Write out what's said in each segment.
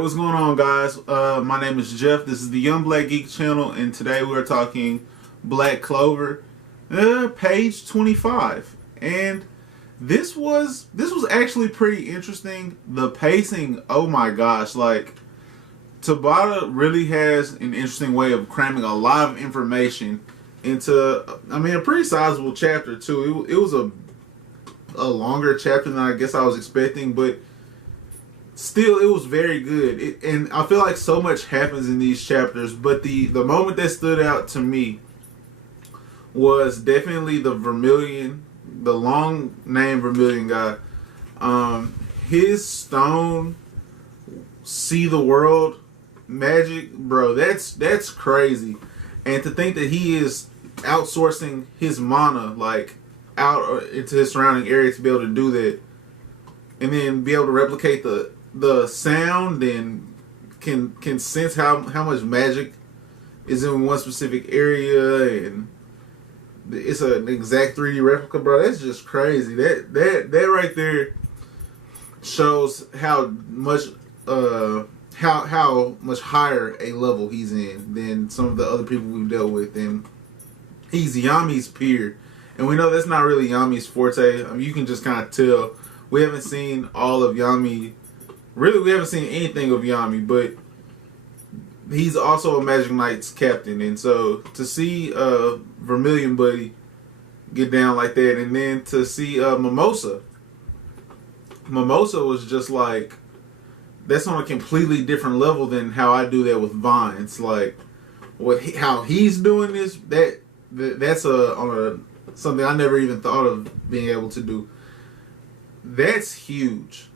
what's going on, guys? My name is Jeff. This is the Young Black Geek channel, and today we're talking Black Clover, page 25. And this was actually pretty interesting. The pacing, oh my gosh, like Tabata really has an interesting way of cramming a lot of information into, a pretty sizable chapter too. It was a longer chapter than I guess I was expecting, but still, it was very good. And I feel like so much happens in these chapters, but the moment that stood out to me was definitely the Vermilion, the long name Vermilion guy. His stone, see the world magic, bro. That's crazy. And to think that he is outsourcing his mana like out into his surrounding area to be able to do that, and then be able to replicate the sound and can sense how much magic is in one specific area, and it's an exact 3D replica, bro. That's just crazy. That right there shows how much how much higher a level he's in than some of the other people we've dealt with, and he's Yami's peer, and we know that's not really Yami's forte. You can just kind of tell. We haven't seen all of Yami. Really, we haven't seen anything of Yami, but he's also a Magic Knight's captain, and so to see Vermilion Buddy get down like that, and then to see Mimosa was just like, that's on a completely different level than how I do that with Vines. Like how he's doing this, that's on something I never even thought of being able to do. That's huge.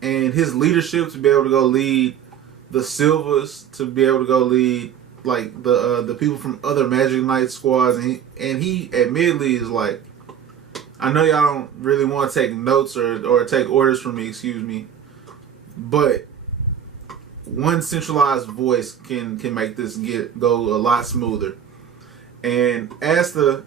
And his leadership to be able to go lead the Silvers, to be able to go lead like the people from other Magic Knight squads, and he admittedly is like, I know y'all don't really want to take notes or take orders from me, excuse me, but one centralized voice can make this go a lot smoother. And I feel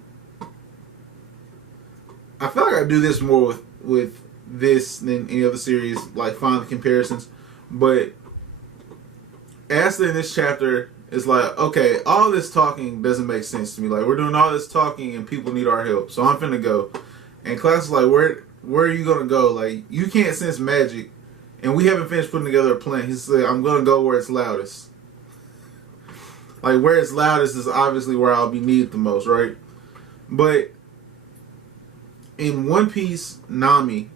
like I do this more with this than any other series, like find the comparisons, but Asta in this chapter is like, okay, all this talking doesn't make sense to me. Like, we're doing all this talking and people need our help, so I'm finna go. And Class is like, where are you gonna go? Like, you can't sense magic, and we haven't finished putting together a plan. He's like, I'm gonna go where it's loudest. Like, where it's loudest is obviously where I'll be needed the most, right? But in One Piece, Nami,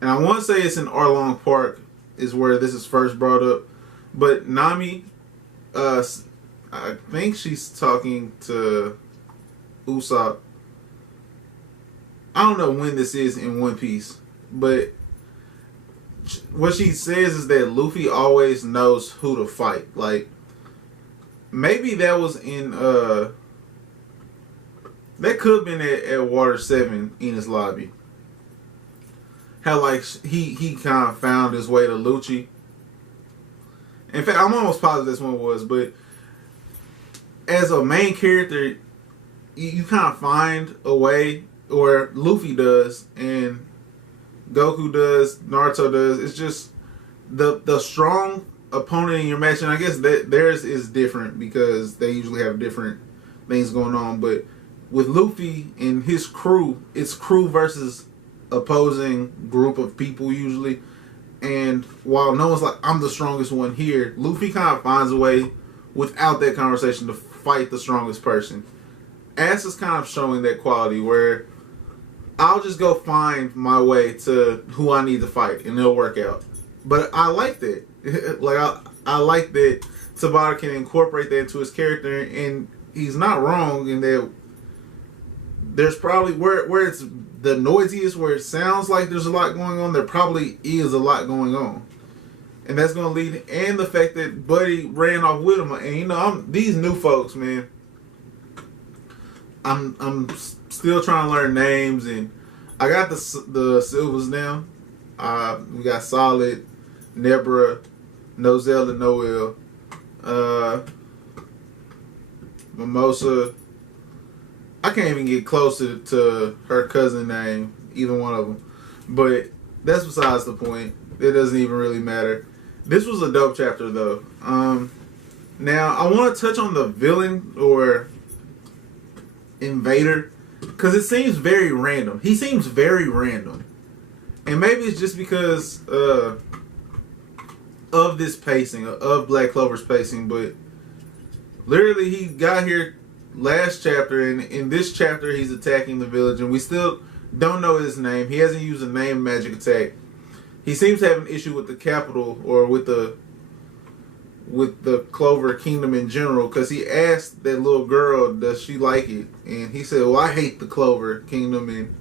and I want to say it's in Arlong Park is where this is first brought up, but Nami, I think she's talking to Usopp. I don't know when this is in One Piece, but what she says is that Luffy always knows who to fight. Like, maybe that was in that could have been at Water 7 in his lobby. How like he kind of found his way to Lucci. In fact, I'm almost positive this one was, but as a main character, you kind of find a way, or Luffy does, and Goku does, Naruto does. It's just the strong opponent in your match, and I guess that theirs is different because they usually have different things going on. But with Luffy and his crew, it's crew versus opposing group of people usually, and while no one's like, I'm the strongest one here, Luffy kind of finds a way without that conversation to fight the strongest person. Ass is kind of showing that quality where I'll just go find my way to who I need to fight and it'll work out. But I like that. Like I like that Tabata can incorporate that into his character, and he's not wrong in that there's probably where it's the noisiest, where it sounds like there's a lot going on, there probably is a lot going on. And that's going to lead, and the fact that Buddy ran off with him. And you know, these new folks, man, I'm still trying to learn names, and I got the Silvers down. We got Solid, Nebra, Nozel and Noel, Mimosa. I can't even get close to her cousin name, either one of them. But that's besides the point. It doesn't even really matter. This was a dope chapter though. Now I want to touch on the villain or invader because it seems very random. He seems very random, and maybe it's just because of this pacing of Black Clover's pacing. But literally, he got here last chapter, and in this chapter, he's attacking the village, and we still don't know his name. He hasn't used a name magic attack. He seems to have an issue with the capital or with the Clover Kingdom in general, because he asked that little girl, does she like it? And he said, well, I hate the Clover Kingdom, and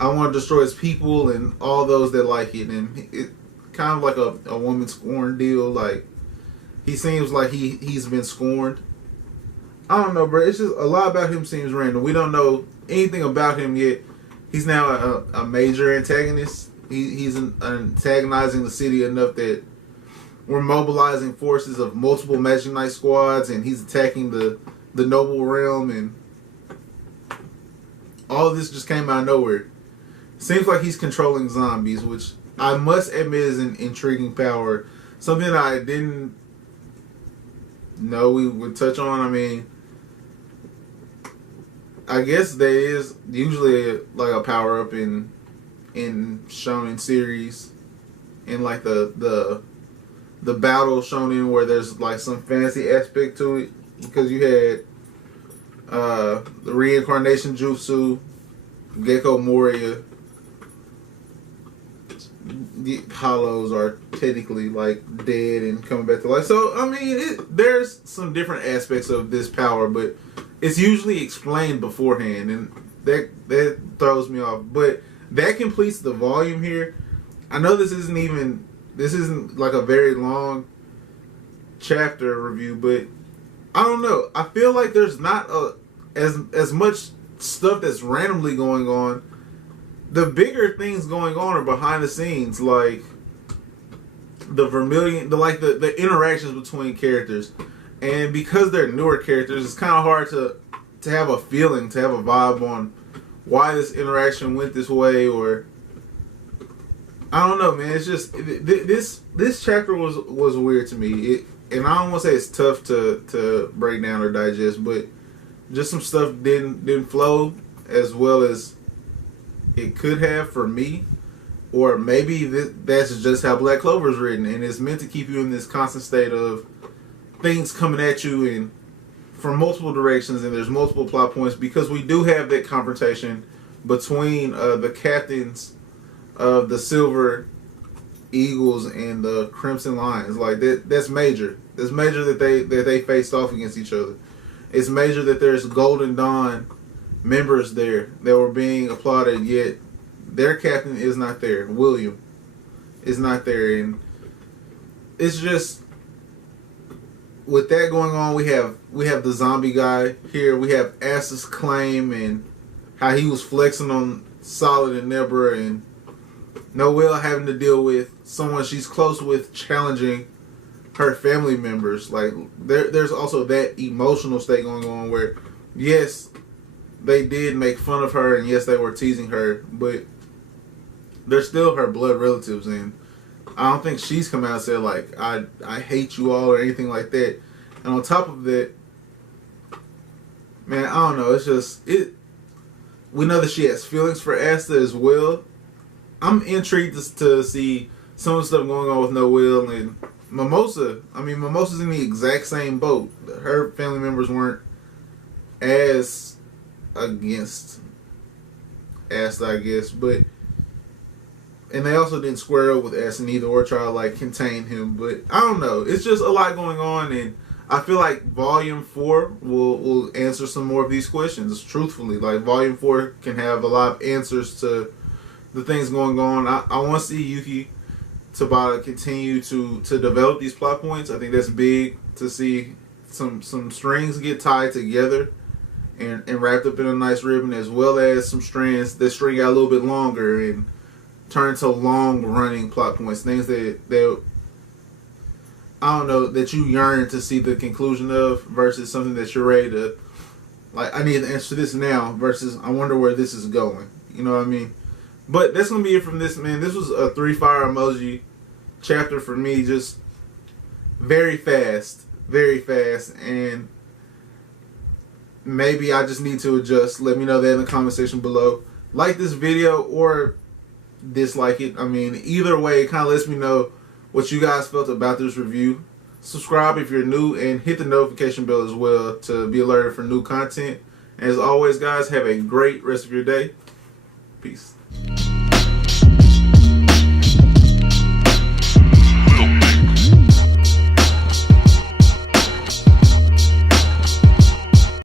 I want to destroy its people and all those that like it. And it kind of like a woman scorn deal. Like, he seems like he's been scorned. I don't know, bro. It's just a lot about him seems random. We don't know anything about him yet. He's now a major antagonist. He's antagonizing the city enough that we're mobilizing forces of multiple Magic Knight squads, and he's attacking the Noble Realm, and all of this just came out of nowhere. Seems like he's controlling zombies, which I must admit is an intriguing power. Something I didn't know we would touch on. I mean, I guess there is usually like a power up in shonen series, in like the battle shonen where there's like some fancy aspect to it, because you had the reincarnation jutsu, Gecko Moria. The hollows are technically like dead and coming back to life. So I mean, there's some different aspects of this power, but it's usually explained beforehand, and that throws me off. But that completes the volume here. I know this isn't like a very long chapter review, but I don't know. I feel like there's not as much stuff that's randomly going on. The bigger things going on are behind the scenes, like the the interactions between characters. And because they're newer characters, it's kind of hard to have a feeling, to have a vibe on why this interaction went this way, or I don't know, man. It's just this chapter was weird to me. And I don't want to say it's tough to break down or digest, but just some stuff didn't flow as well as it could have for me. Or maybe that's just how Black Clover is written, and it's meant to keep you in this constant state of things coming at you and from multiple directions, and there's multiple plot points, because we do have that confrontation between the captains of the Silver Eagles and the Crimson Lions. Like that's major. It's major that they faced off against each other. It's major that there's Golden Dawn members there that were being applauded, yet their captain is not there. William is not there, and it's just, with that going on, we have the zombie guy here. We have Asta's claim and how he was flexing on Solid and Nebra, and Noelle having to deal with someone she's close with challenging her family members. Like there's also that emotional state going on where, yes, they did make fun of her, and yes, they were teasing her, but they're still her blood relatives, and I don't think she's come out and said like I hate you all or anything like that. And on top of that, man, I don't know. It's just we know that she has feelings for Asta as well. I'm intrigued to see some of the stuff going on with Noelle and Mimosa. I mean, Mimosa's in the exact same boat. Her family members weren't as against Asta, I guess, but. And they also didn't square up with Asta either, or try to like contain him. But I don't know. It's just a lot going on, and I feel like Volume 4 will answer some more of these questions. Truthfully, like Volume 4 can have a lot of answers to the things going on. I want to see Yuki Tabata continue to develop these plot points. I think that's big, to see some strings get tied together and wrapped up in a nice ribbon, as well as some strands that string out a little bit longer and turn to long-running plot points, things that I don't know, that you yearn to see the conclusion of, versus something that you're ready to, like, I need to answer this now, versus I wonder where this is going. You know what I mean? But that's gonna be it from this, man. This was a 3 fire emoji chapter for me, just very fast, and maybe I just need to adjust. Let me know that in the comment section below. Like this video or dislike it. I mean, either way, it kind of lets me know what you guys felt about this review. Subscribe if you're new, and hit the notification bell as well to be alerted for new content. As always, guys, have a great rest of your day. Peace.